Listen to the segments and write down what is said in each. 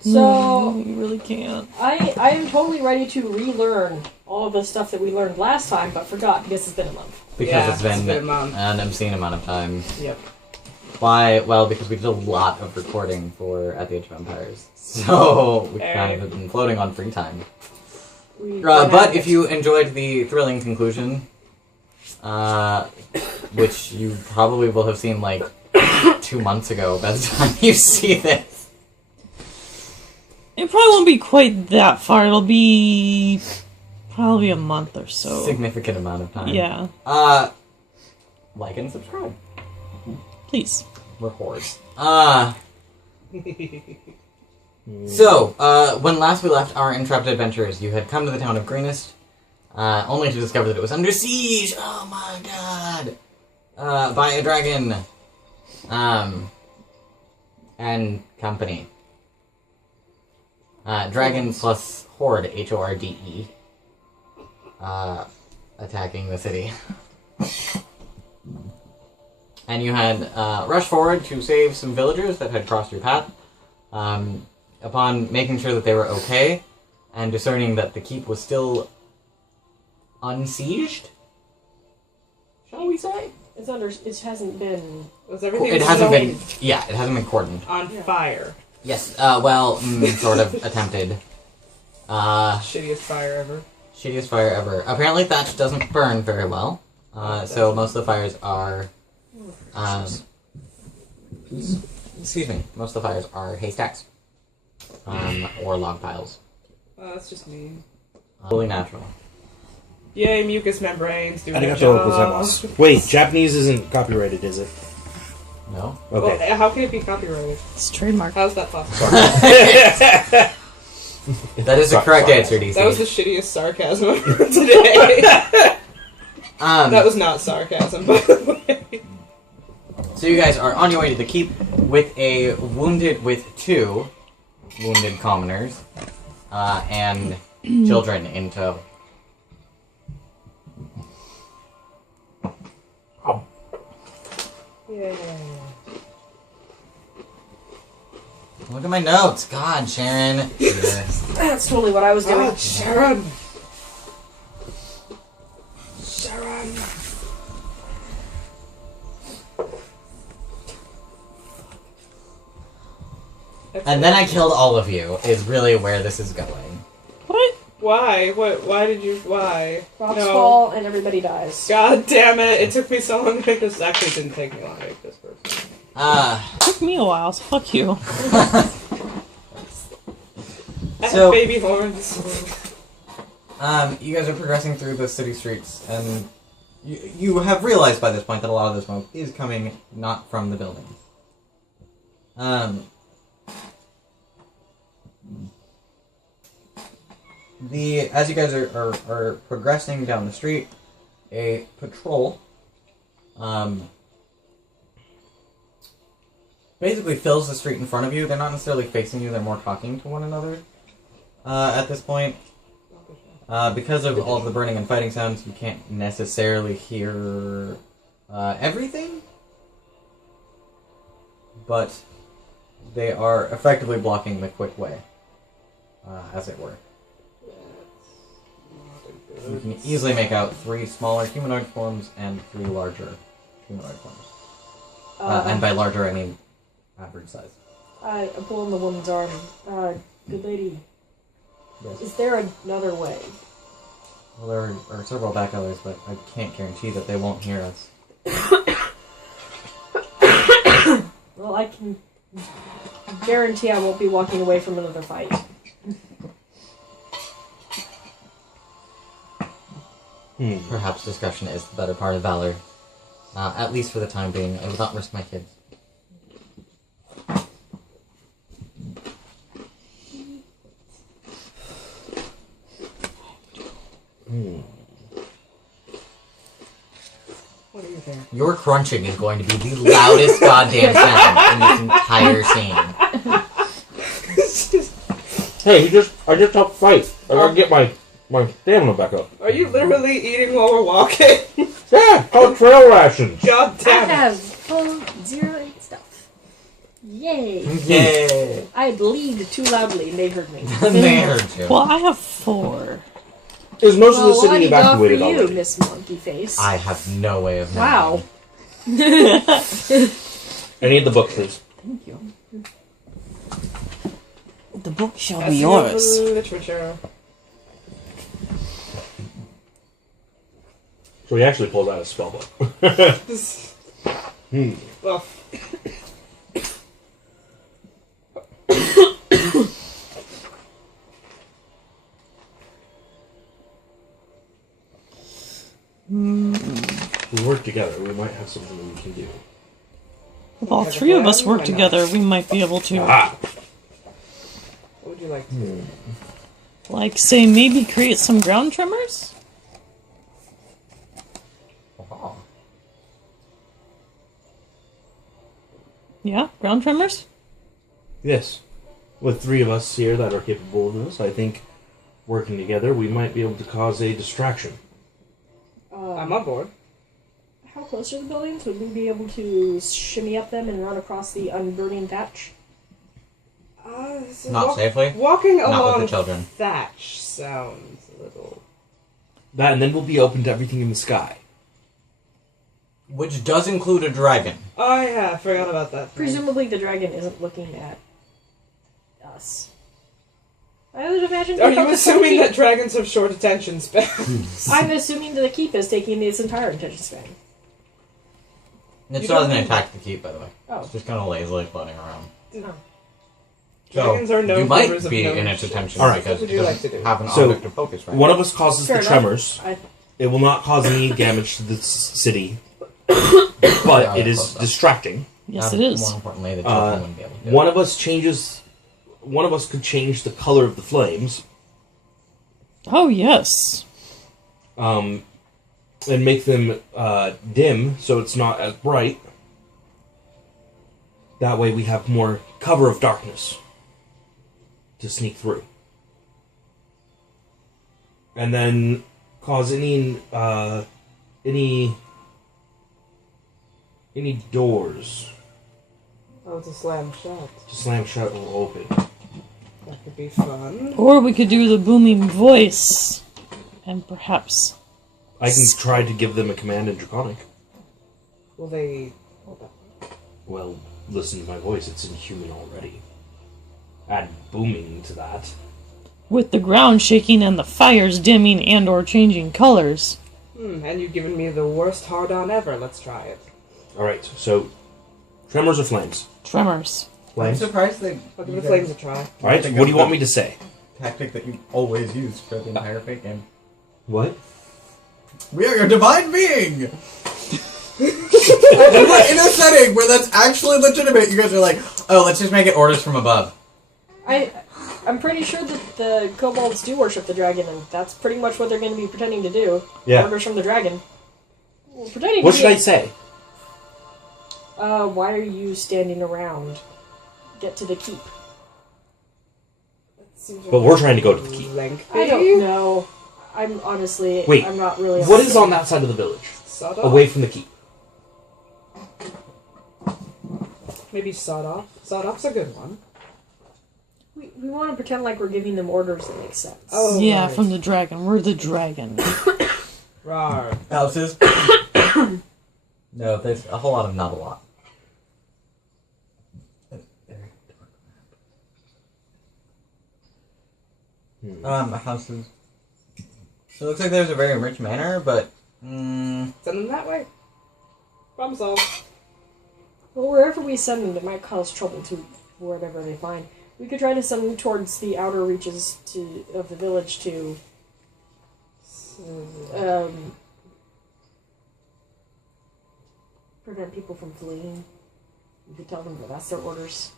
So you really can't. I am totally ready to relearn all of the stuff that we learned last time, but forgot because it's been a month. Because it's been a month. an obscene amount of time. Yep. Why? Well, because we did a lot of recording for At the Age of Empires. So we kind of have been floating on free time. But if you enjoyed the thrilling conclusion, which you probably will have seen like 2 months ago by the time you see this. It probably won't be quite that far. It'll be probably a month or so. Significant amount of time. Yeah. Like and subscribe. Please. We're whores. So, when last we left our intrepid adventurers, you had come to the town of Greenest, only to discover that it was under siege. Oh my god! By a dragon. And company. Dragon plus Hoard, Horde. Attacking the city. And you had rushed forward to save some villagers that had crossed your path. Upon making sure that they were okay, and discerning that the keep was still unsieged, shall we say? It hasn't been... Was everything It hasn't been cordoned. On fire. Yes, sort of attempted. Shittiest fire ever. Shittiest fire ever. Apparently thatch doesn't burn very well, so most of the fires are... excuse me, most of the fires are haystacks. Or log piles. Oh, that's just mean. Fully natural. Yay, mucous membranes doing their Arigato job. gozaimasu. Wait, Japanese isn't copyrighted, is it? No. Okay. Well, how can it be copyrighted? It's trademark. How's that possible? That is the correct answer, DC. That was the shittiest sarcasm I've heard today. That was not sarcasm, by the way. So you guys are on your way to the keep with two wounded commoners, and children in tow. Yeah. Look at my notes. God, Sharon. That's totally what I was doing. Sharon! Sharon! And then I killed all of you, is really where this is going. What? Why? Why did you... Why? Rocks fall and everybody dies. God damn it! It took me so long to make this. Actually, it didn't take me long to make this person. It took me a while, so fuck you. I have baby horns. You guys are progressing through the city streets, and you have realized by this point that a lot of the smoke is coming not from the building. As you guys are progressing down the street, a patrol basically fills the street in front of you. They're not necessarily facing you, they're more talking to one another at this point. Because of all of the burning and fighting sounds, you can't necessarily hear everything, but they are effectively blocking the quick way, as it were. You can easily make out 3 smaller humanoid forms and 3 larger humanoid forms. And by larger, I mean average size. I pull on the woman's arm. Good lady. Yes. Is there another way? Well, there are several back alleys, but I can't guarantee that they won't hear us. Well, I can guarantee I won't be walking away from another fight. Perhaps discretion is the better part of valor. At least for the time being. I would not risk my kids. What are you doing? Your crunching is going to be the loudest goddamn sound in this entire scene. Hey, I just helped fight. I gotta get my stamina back up. Are you literally eating while we're walking? Yeah, called trail rations. God I damn it. have full 0 stuff. Yay! Yay! I bleed too loudly and they heard me. They heard you. Well, I have 4. Is most of the Well, city what for evacuated you, already? Miss Monkey Face? I have no way of knowing. Wow. I need the book, please. Thank you. The book shall That's be yours. literature. So he actually pulls out a spell book. Well, We work together. We might have something that we can do. If all 3 of us work together, we might be able to, Ah! what would you like to do? like, say, maybe create some ground tremors? Oh. Yeah, ground tremors? Yes. With 3 of us here that are capable of this, I think working together, we might be able to cause a distraction. I'm on board. How close are the buildings? Would we be able to shimmy up them and run across the unburning thatch? Not safely? Walking Not with along the children. thatch sounds a little. That, and then we'll be open to everything in the sky. Which does include a dragon. Oh yeah, I forgot about that. Presumably the dragon isn't looking at us. I would imagine. Are you assuming that dragons have short attention spans? I'm assuming that the keep is taking its entire attention span. It You still hasn't don't- attacked the keep, by the way. Oh. It's just kind of lazily floating around. Oh. Dragons are known you might givers of be no in its shit. attention Alright. because What would it you doesn't like to do? have an So, object of focus right One of us causes Fair the enough. tremors. I, It will not cause any damage to the city, but it is distracting. Yes, it is. More importantly, the children wouldn't be able to do One it. of us changes. One of us could change the color of the flames, Oh, yes. and make them dim so it's not as bright. That way, we have more cover of darkness to sneak through, and then cause any doors Oh, to slam shut. to slam shut or open. That could be fun. Or we could do the booming voice. And perhaps... I can try to give them a command in Draconic. Will they? Hold on. Well, listen to my voice, it's inhuman already. Add booming to that. with the ground shaking and the fires dimming and or changing colors. And you've given me the worst hard-on ever. Let's try it. Alright, so tremors or flames? Tremors. I'm Flames? surprised that I'll give the flames a try. Alright, what do you want me to say? tactic that you always use for the entire fake game. What? We are your divine being! In a setting where that's actually legitimate, you guys are like, oh, let's just make it orders from above. I'm pretty sure that the kobolds do worship the dragon, and that's pretty much what they're going to be pretending to do. Yeah. Orders from the dragon. Well, pretending What to should be I say? Why are you standing around? Get to the keep. But we're trying to go to the keep. Lengthy. I don't know. I'm honestly, Wait, I'm not really. What is on that side of the village? Sawed off? Away from the keep. Maybe sawed off. Sawed off's a good one. We want to pretend like we're giving them orders that make sense. Oh, Yeah, right. from the dragon. We're the dragon. Rawr. Houses? No, there's a whole lot of not a lot. Houses. So it looks like there's a very rich manor, but Send them that way. Problem solved. Well, wherever we send them, it might cause trouble to whatever they find. We could try to send them towards the outer reaches of the village to prevent people from fleeing. We could tell them that that's their orders.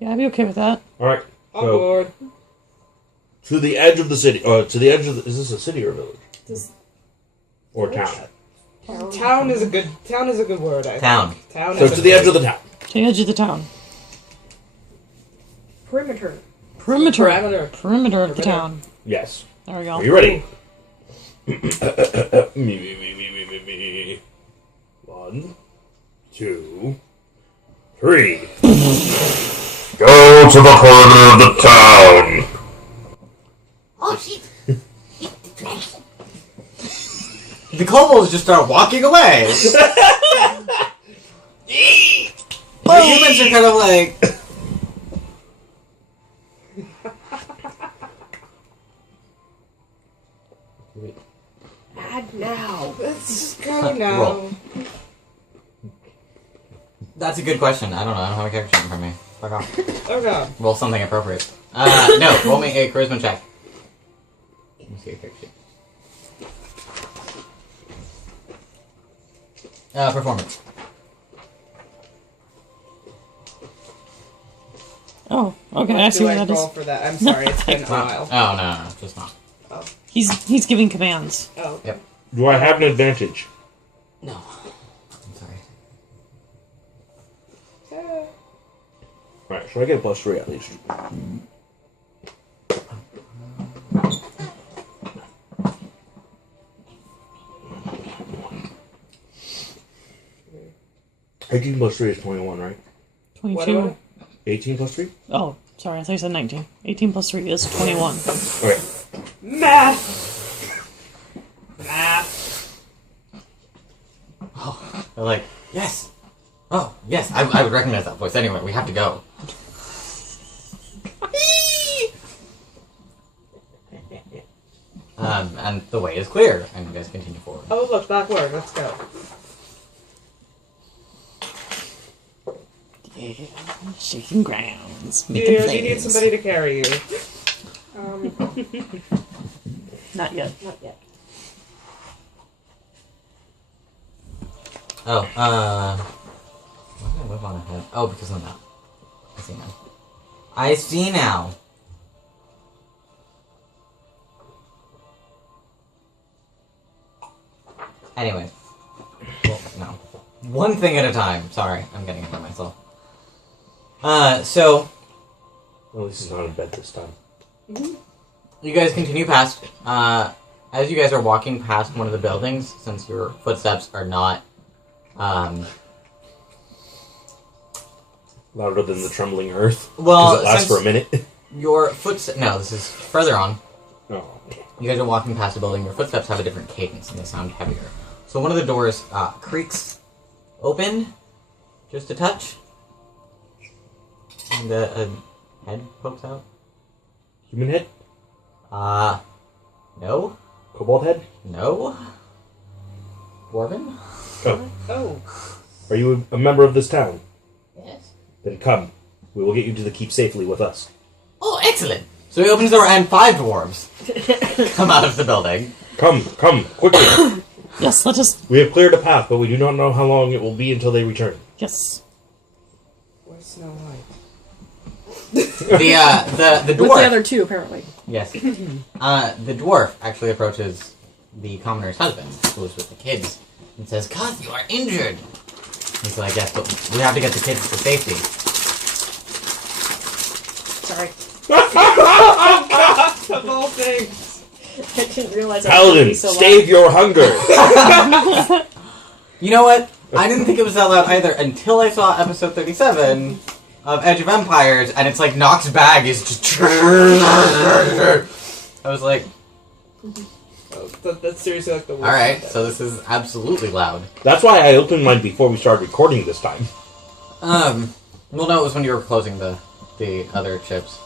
Yeah, I'd be okay with that. Alright, On so board. to the edge of the city. To the edge of the, is this a city or a village? This Or village? town? Town is a good word. I think. Town. Town. So is to a the good- edge of the town. To the edge of the town. perimeter. Perimeter. Parameter. Perimeter of the Perimeter. town. Yes. There we go. Are you ready? Me. 1, 2, 3. Go to the corner of the town. Oh shit! The kobolds just start walking away. The humans are kind of like. Add now. Let's go now. Roll. That's a good question. I don't know. I don't have a character sheet in front of me. Fuck off. Oh god. Roll something appropriate. No. Roll me a charisma check. Let me see your character sheet. Performance. Oh, okay, I What see do what I that roll is. for that? I'm sorry, it's been a while. Oh no, just not. He's giving commands. Oh. Yep. Do I have an advantage? No. I'm sorry. Alright, so I get a +3 at least. $18 + 3 is 21, right? 22. 18 + 3? Oh, sorry, I thought you said 19. 18 plus 3 is 21. Okay. Math! Math. Oh, they're like, yes. Oh, yes. I would recognize that voice anyway. We have to go. And the way is clear, and you guys continue forward. Oh, look, backward. Let's go. Yeah, shaking grounds. You Making need plays. somebody to carry you. Not yet. Not yet. Oh, why did I move on ahead? Oh, because of that. I see now. I see now. Anyway. Well, no. One thing at a time. Sorry, I'm getting ahead of myself. So, At least he's not in bed this time. you guys continue past. As you guys are walking past one of the buildings, since your footsteps are not, Louder than the trembling earth. well, Does it last since for a minute? your footsteps, no, this is further on. Oh. You guys are walking past a building, your footsteps have a different cadence and they sound heavier. So one of the doors creaks open, just a touch, and a head pokes out. Human head? No. Kobold head? No. Dwarven? Oh. Oh. Are you a member of this town? Yes. Then come. We will get you to the keep safely with us. Oh, excellent! So he opens the door and 5 dwarves come out of the building. Come, quickly. Yes, let us. We have cleared a path, but we do not know how long it will be until they return. Yes. Where's Snow White? The With dwarf. the other two, apparently. Yes. The dwarf actually approaches the commoner's husband, who is with the kids, and says, "Cuz, you are injured." He's like, "Yes, but we have to get the kids to safety." Sorry. Oh god, of all things. I didn't realize I was Paladin, gonna be so stave your hunger. You know what? I didn't think it was that loud either until I saw episode 37 of Edge of Empires, and it's like Nox's bag is just. I was like, Oh, that's seriously like the worst. alright, so this is absolutely loud. That's why I opened mine before we started recording this time. Well, no, it was when you were closing the other chips.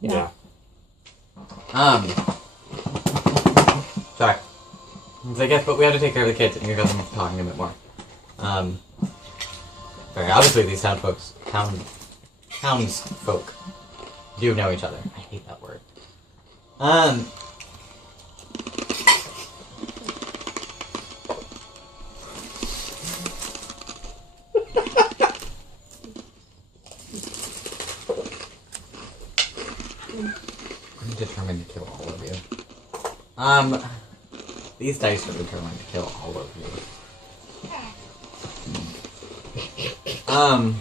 Yeah. Sorry. It's like, yes, but we have to take care of the kids, and you guys are talking a bit more. Sorry, obviously these townsfolk do know each other. I hate that word. I'm determined to kill all of you. These dice are determined to kill all of you. I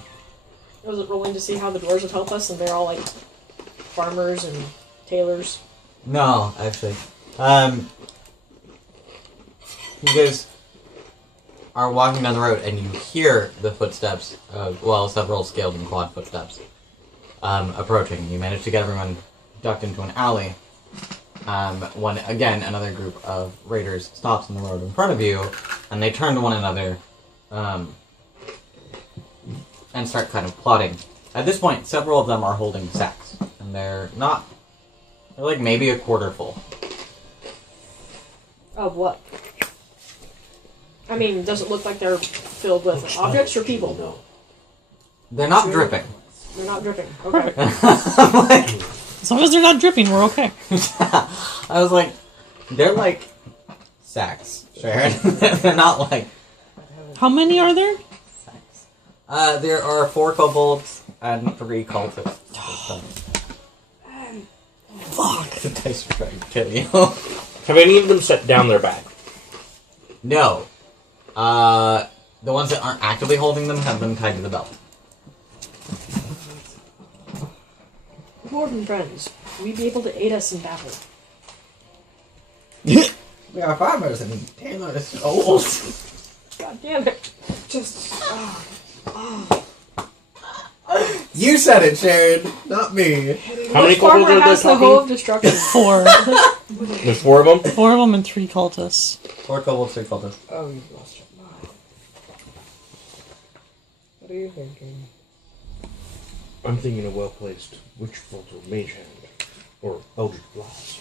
was rolling to see how the dwarves would help us, and they're all like farmers and tailors. No, actually. You guys are walking down the road and you hear the footsteps of, well, several scaled and quad footsteps approaching. You manage to get everyone ducked into an alley. When, again, another group of raiders stops on the road in front of you, and they turn to one another and start kind of plotting. At this point, several of them are holding sacks, and they're like maybe a quarter full. Of what? I mean, does it look like they're filled with objects or people? No. They're not dripping. They're not dripping. Okay. I'm like, As long as they're not dripping, we're okay. I was like, they're like sacks, Sharon. They're not like How many are there? sacks. There are 4 kobolds and 3 cultists. Fuck. The dice are trying to kill you. Have any of them set down their bag? No. The ones that aren't actively holding them have them tied to the belt. Dwarven friends, will you be able to aid us in battle? We are farmers and tailors old. God damn it. Just. You said it, Sharon, not me. How many Which farmer kobolds are there has the hoe of talking? destruction? 4. There's 4 of them? 4 of them and 3 cultists. 4 kobolds, 3 cultists. Oh, you've lost your mind. What are you thinking? I'm thinking a well-placed witch bolt or mage hand. Or eldritch blast.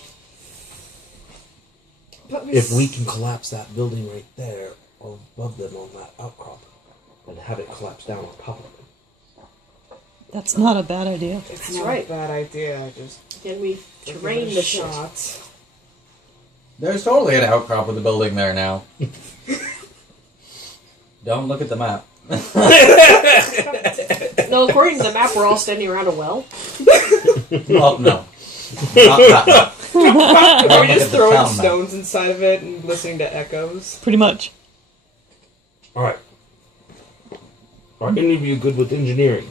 But If we can collapse that building right there, or above them on that outcrop, and have it collapse down on top of it. That's not a bad idea. It's That's not right. a bad idea. I just Can we give terrain it a the shot? shot. There's totally an outcrop with a building there now. Don't look at the map. No, according to the map, we're all standing around a well. Well, no. Not that one. Are we Look just at the throwing town map. stones inside of it and listening to echoes? Pretty much. Alright. Are any of you good with engineering?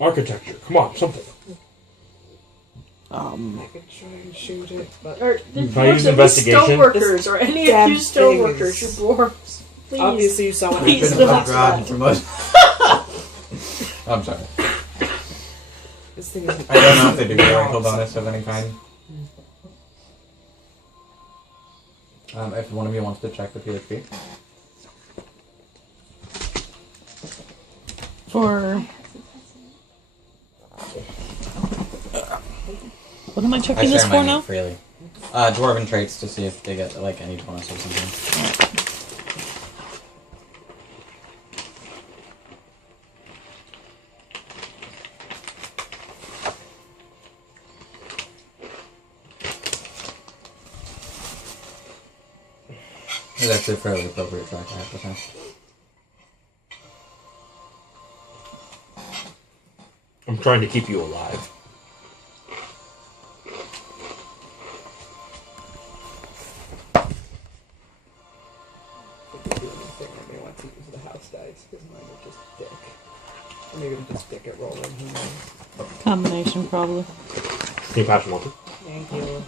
Architecture. Come on, something. I could try and shoot it, but Or the Can I use dwarves, any investigation? stoneworkers, or any of damn you thing stoneworkers, you is- dwarves. Please. obviously you saw what Please, happened. the I've last tried one. for most. I'm sorry. This thing is I don't know if they do get a rental bonus of any kind. If one of you wants to check the PHP. For... What am I I checking this share for mine now? freely. Dwarven traits to see if they get like any bonus or something. It's actually a fairly appropriate track, I have to say. I'm trying to keep you alive. the only thing I may want to use the house dice because mine are just dick. Or maybe I'm just dick at rolling. Who knows? Combination, probably. Can you pass them over? Thank you.